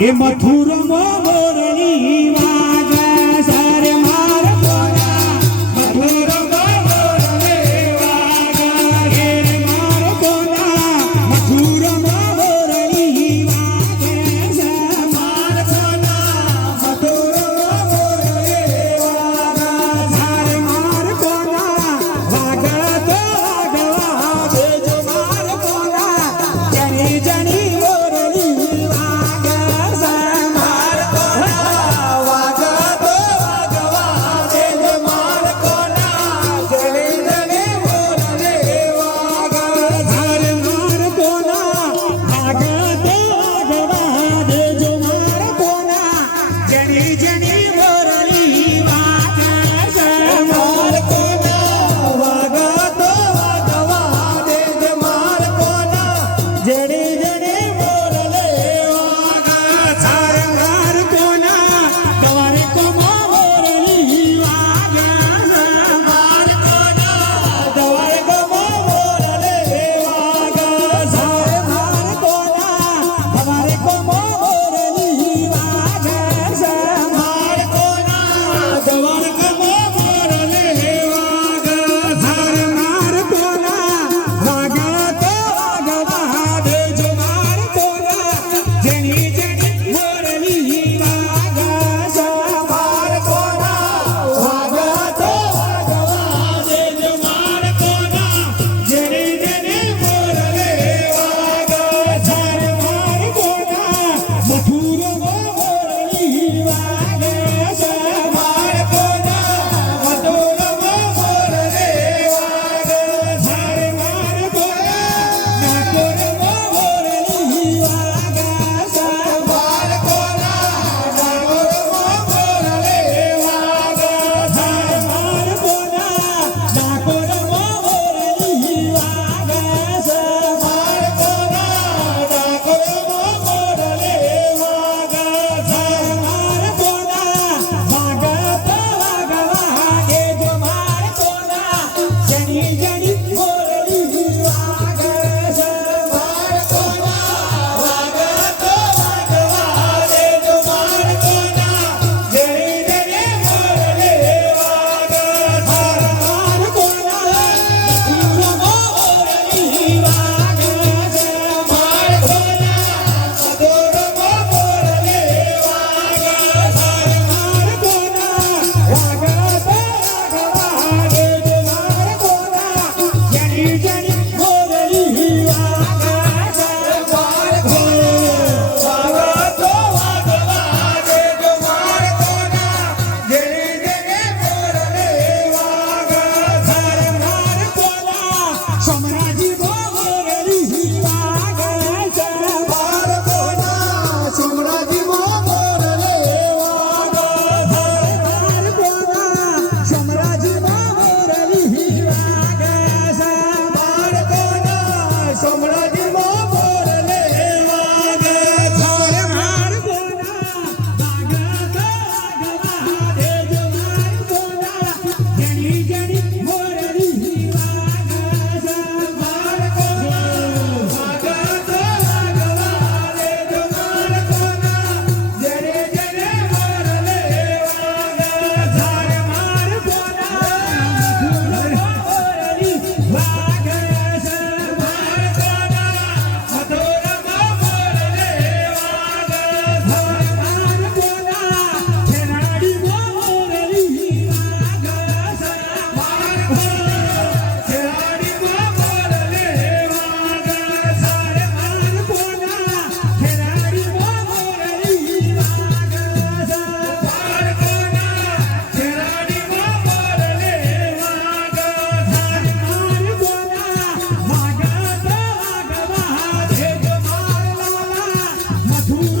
એ મથુર મોરણી વા Ooh.